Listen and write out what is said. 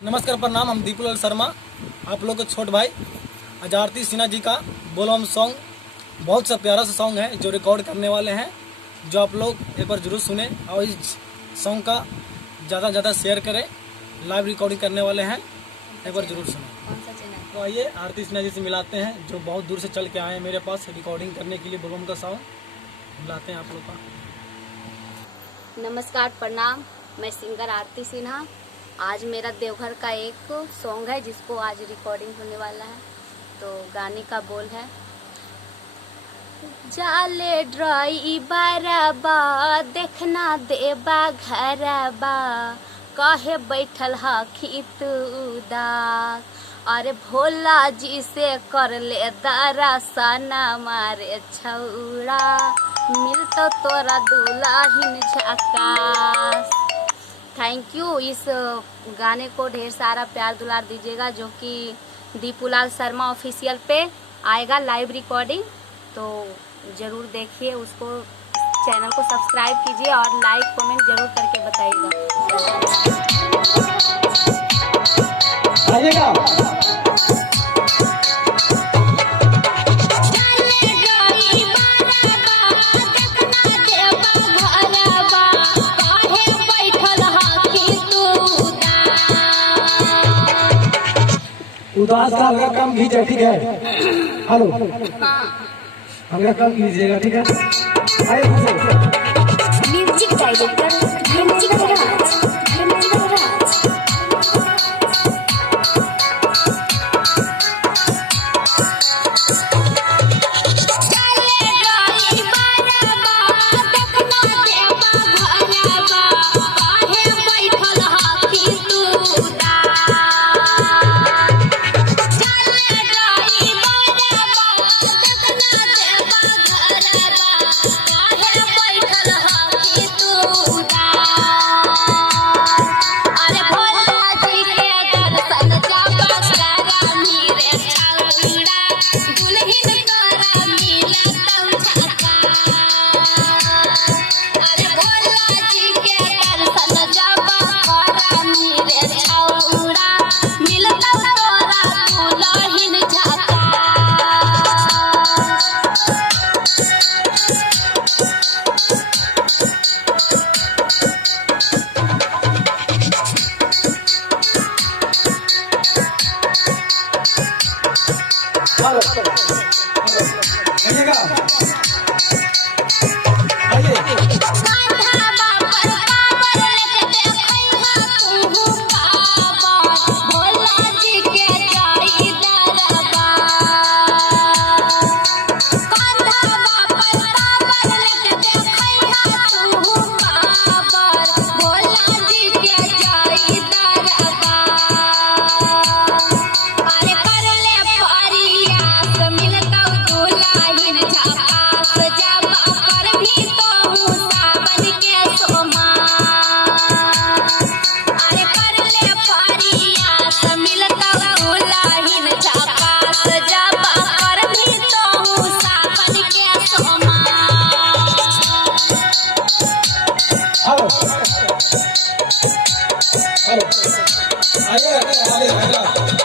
नमस्कार, प्रणाम। हम दीपूलाल शर्मा, आप लोग के छोट भाई। आज आरती सिन्हा जी का बोलबम सॉन्ग, बहुत सा प्यारा सा सॉन्ग है जो रिकॉर्ड करने वाले हैं, जो आप लोग एक बार जरूर सुने और इस सॉन्ग का ज़्यादा शेयर करें। लाइव रिकॉर्डिंग करने वाले हैं, एक बार जरूर सुने। तो आइए आरती सिन्हा जी से मिलाते हैं, जो बहुत दूर से चल के आए हैं मेरे पास रिकॉर्डिंग करने के लिए बोलबम का सॉन्ग। मिलाते हैं आप लोग का। नमस्कार, प्रणाम। मैं सिंगर आरती सिन्हा। आज मेरा देवघर का एक सॉन्ग है जिसको आज रिकॉर्डिंग होने वाला है। तो गाने का बोल है, जाले ड्राइवरबा देखना देबा घरबा, कहे बैठल हखी तू उदास, अरे भोला जी से कर ले दर्शन मारे छौड़ा, मिलतो तोरा दुल्हन झकास। Thank you. इस गाने को ढेर सारा प्यार दुलार दीजिएगा, जो कि दीपूलाल शर्मा ऑफिशियल पे आएगा लाइव रिकॉर्डिंग। तो ज़रूर देखिए उसको, चैनल को सब्सक्राइब कीजिए और लाइक कमेंट जरूर करके बताइएगा। उदास का हल्का कम कीजिए, ठीक है? हेलो, हल्का कम कीजिएगा, ठीक है? म्यूजिक डायरेक्टर आइए